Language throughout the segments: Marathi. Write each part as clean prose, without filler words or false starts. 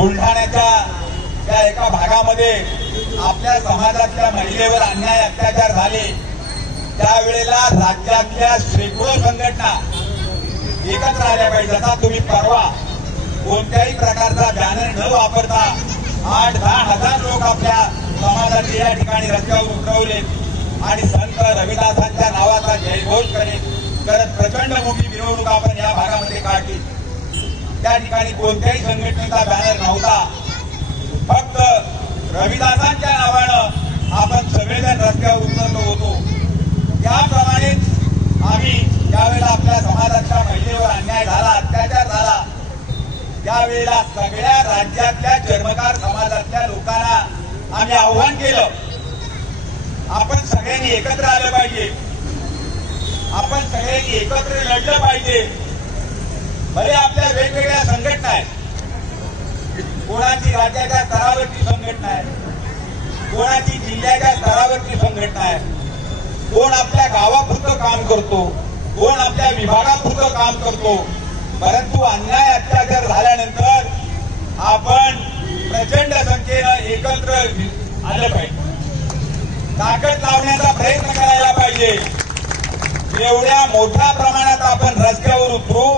बुलढाण्याच्या त्या एका भागामध्ये आपल्या समाजातल्या महिलेवर अन्याय अत्याचार झाले त्यावेळेला राज्यातल्या शेकडो संघटना एकत्र आल्या पाहिजे। जसा तुम्ही परवा कोणत्याही प्रकारचा बॅनर न वापरता 8-10 हजार लोक आपल्या समाजाचे या ठिकाणी रस्त्यावर उतरवले आणि संत रविदासांच्या नावाचा जयघोष करत प्रचंड मोठी मिरवणूक आपण या भागामध्ये काढली। त्या ठिकाणी कोणत्याही संघटनेचा बॅनर नव्हता, फक्त रविदासांच्या नावानं आपण सगळेजण रस्त्यावर उतरलो होतो। त्याप्रमाणे आम्ही ज्यावेळेला आपल्या समाजाच्या महिलेवर अन्याय झाला, अत्याचार झाला, त्यावेळेला सगळ्या राज्यातल्या चर्मकार समाजातल्या लोकांना आम्ही आव्हान केलं, आपण सगळ्यांनी एकत्र आलं पाहिजे, आपण सगळ्यांनी एकत्र लढलं पाहिजे। भले आपल्या वेगवेगळ्या संघटना आहेत, कोणाची राज्याच्या स्तरावरची संघटना आहे, कोणाची जिल्ह्याच्या स्तरावरची संघटना आहे, कोण आपल्या गावापुरतं काम करतो, कोण आपल्या विभागापुरतं काम करतो, परंतु अन्याय अत्याचार झाल्यानंतर आपण प्रचंड संख्येनं एकत्र आलं पाहिजे, ताकद लावण्याचा प्रयत्न करायला पाहिजे। जेवढ्या मोठ्या प्रमाणात आपण रस्त्यावर उतरू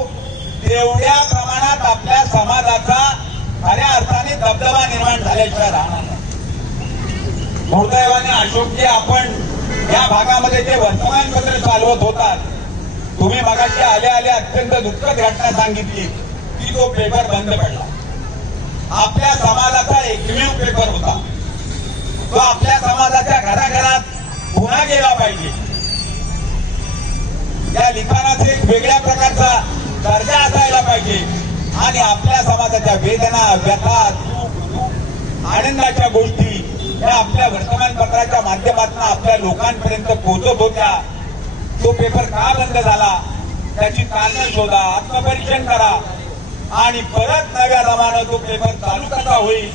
तेवढ्या प्रमाणात आपल्या समाजाचा खऱ्या अर्थाने दबदबा निर्माण झाल्याशिवाय राहणार नाही। दुर्दैवाने अशोकजी, आपण या भागामध्ये जे वर्तमानपत्र चालवत होतात, तुम्ही मगाशी आल्या आल्या अत्यंत दुःखद घटना सांगितली की तो पेपर बंद पडला। आपल्या समाजाचा एकमेव पेपर होता, तो आपल्या समाजाच्या घराघरात पुन्हा गेला पाहिजे। या लिखाणाचा एक वेगळ्या प्रकारचा दर्जा असायला पाहिजे आणि आपल्या समाजाच्या वेदना, व्यथा, आनंदाच्या गोष्टी या आपल्या वर्तमानपत्राच्या माध्यमातून आपल्या लोकांपर्यंत पोहोचत होत्या। तो पेपर का बंद झाला त्याची कारणं शोधा, आत्मपरीक्षण करा आणि परत नव्या जमान्यात तो पेपर चालू कसा होईल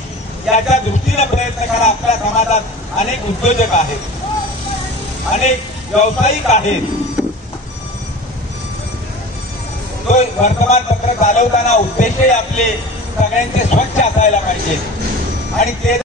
याच्या दृष्टीने प्रयत्न करा। आपल्या समाजात अनेक उद्योजक आहेत, अनेक व्यावसायिक आहेत, तो वर्तमानपत्र चालवताना उद्देशही आपले सगळ्यांचे स्वच्छ असायला पाहिजे आणि ते